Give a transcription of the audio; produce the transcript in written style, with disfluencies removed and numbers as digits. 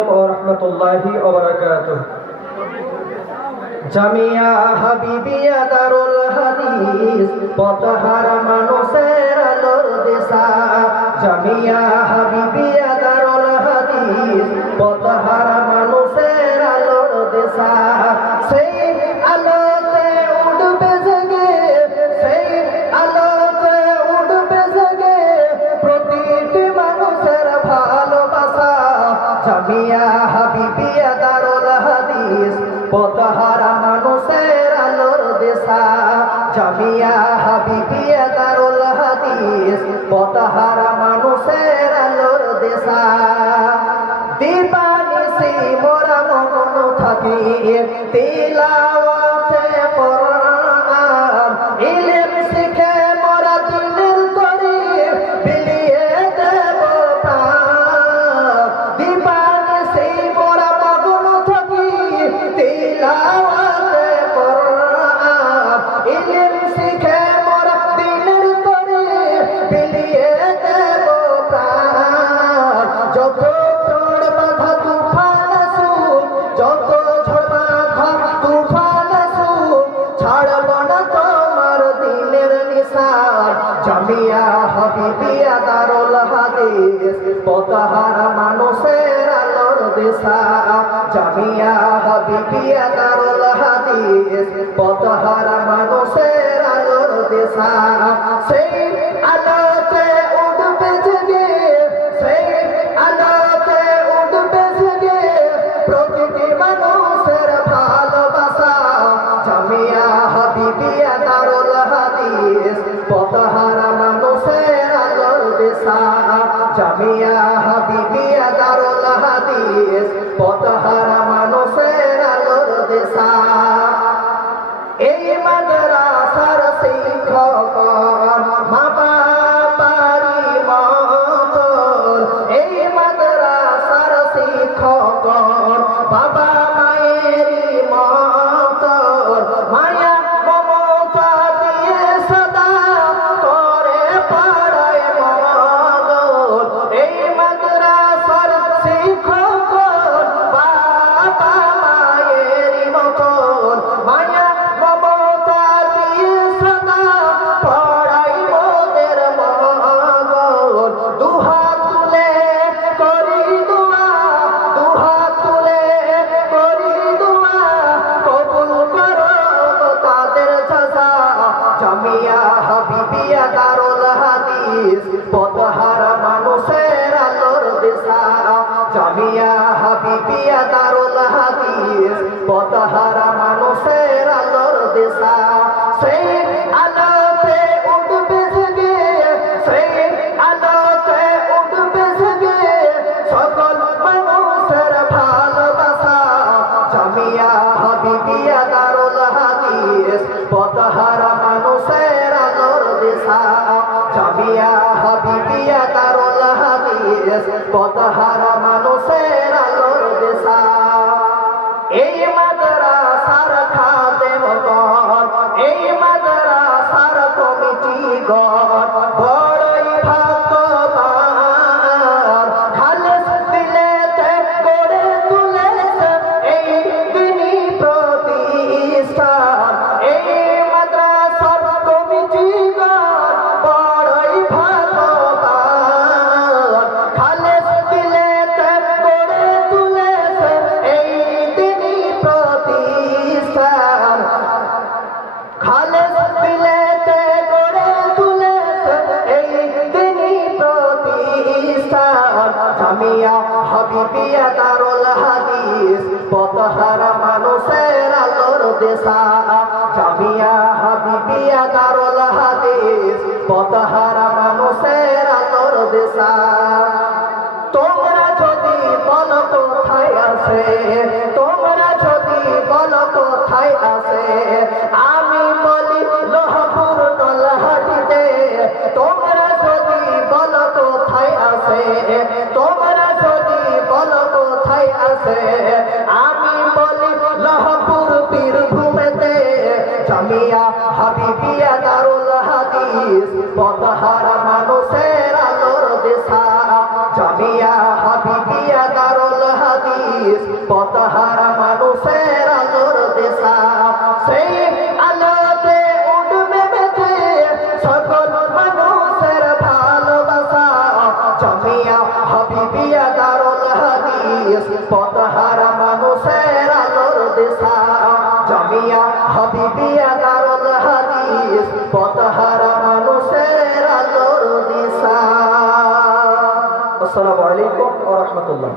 ওরহমতুল্লাহি ওবারাকাতুহু। জামিয়া হাবিবিয়া দারুল হাদিস পথহারা মানুষের আলোর দিশা। জামিয়া হাবিবিয়া দারুল হাদিস পথহারা মানুষের আলোর দিশা। সেই আলোতে উঠবে জেগে, সেই আলোতে উঠবে জেগে প্রতিটি মানুষের ভালোবাসা। জামিয়া হাবিবিয়া দারুল হাদিস পথহারা মানুষের আলোর দিশা। জামিয়া হাবিবিয়া দারুল হাদিস পথহারা মানুষের আলোর দিশা। দিবানিশি মোরা মগ্ন থাকি তিলাওয়াতে কোরআন। ইলম শিখে মোরা দিলের তরি বিলিয়ে দেব প্রাণ। দিবানিশি মোরা মগ্ন থাকি তিলাওয়াতে কোরআন। ইলম শিখে মোরা দিলের তরি বিলিয়ে দেব প্রাণ। যত ঝড় বাঁধা তুফান আসুক, যত ঝড় বাঁধা তুফান আসুক, ছাড়ব না তোমার দিলের নিশান। জামিয়া হাবিবিয়া দারুল হাদিস পথহারা মানুষের আলোর দিশা। জামিয়া হাবিবিয়া দারুল হাদিস পথহারা মানুষের আলোর দিশা। সেই আলোতে উঠবে জেগে, সেই আলোতে উঠবে জেগে প্রতিটি মানুষের ভালোবাসা। জামিয়া হাবিবিয়া দারুল হাদিস পথহারা মানুষের আলোর দিশা। জামিয়া হাবিবিয়া দারুল হাদিস পথহারা মানুষের আলোর দিশা। এই মাদ্রাসার শিক্ষক মা বাবারি মতন, এই মাদ্রাসার শিক্ষক বাবা মায়েরই মতন। মায়া মমতা দিয়ে সদা করে পড়ায় মগন। এই মাদ্রাসার শিক্ষক বাবা মায়েরই মতন। মায়া মমতা দিয়ে সদা পড়াই মোদের মগন। দুহাত তুলে করি দোয়া, দুহাত তুলে করি দোয়া, কবুল করো তাদের জাযা। জামিয়া হাবিবিয়া দারুল হাদিস পথহারা মানুষের আলোর দিশা। জামিয়া হাবিবিয়া দারুল হাদিস পথহারা মানুষের আলোর দিশা। সেই আলোতে উঠবে জেগে, সেই আলোতে উঠবে জেগে সকল মানুষের ভালোবাসা। জামিয়া হাবিবিয়া দারুল হাদিস পথহারা মানুষের আলোর দিশা। জামিয়া হাবিবিয়া দারুল হাদিস পথহারা মানুষের আলোর দিশা। এই মাদ্রাসার খাদেমগণ, এই মাদ্রাসার কমিটিগণ বড়ই ভাগ্যবান। খালেস দিলেতে গড়ে তুলেছেন এই দ্বীনি প্রতিষ্ঠান। এই মাদ্রাসার কমিটিগণ বড়ই ভাগ্যবান। খালেস দিলেতে গড়ে তুলেছেন এই দ্বীনি প্রতিষ্ঠান। খালেস দিলেতে গড়ে তুলেছেন এই দ্বীনি প্রতিষ্ঠান। জামিয়া হাবিবিয়া দারুল হাদিস পথহারা মানুষের আলোর দিশা। জামিয়া হাবিবিয়া দারুল হাদিস পথহারা মানুষের আলোর দিশা। তোমরা যদি বলো কোথায় আছে, তোমরা যদি বলো কোথায় আছে, আমি বলি লোহপুর নলহাটিতে। তোমরা যদি বলো কোথায় আছে, তোমরা যদি বলো কোথায় আছে, আমি বলি লোহপুর বীরভূমেতে। জামিয়া হাবিবিয়া দারুল হাদিস পথহারা মানুষের আলোর দিশা। জামিয়া হাবিবিয়া দারুল হাদিস পথহারা মানুষের আলোর দিশা সেই আলোতে উঠবে বেঁচে সকল মানুষের ভালোবাসা জামিয়া হাবিবিয়া দারুল হাদিস পথহারা মানুষের আলোর দিশা জামিয়া হাবিবিয়া দারুল হাদিস পথহারা মানুষের আলোর দিশা। আসসালামু আলাইকুম ওয়া রাহমাতুল্লাহ।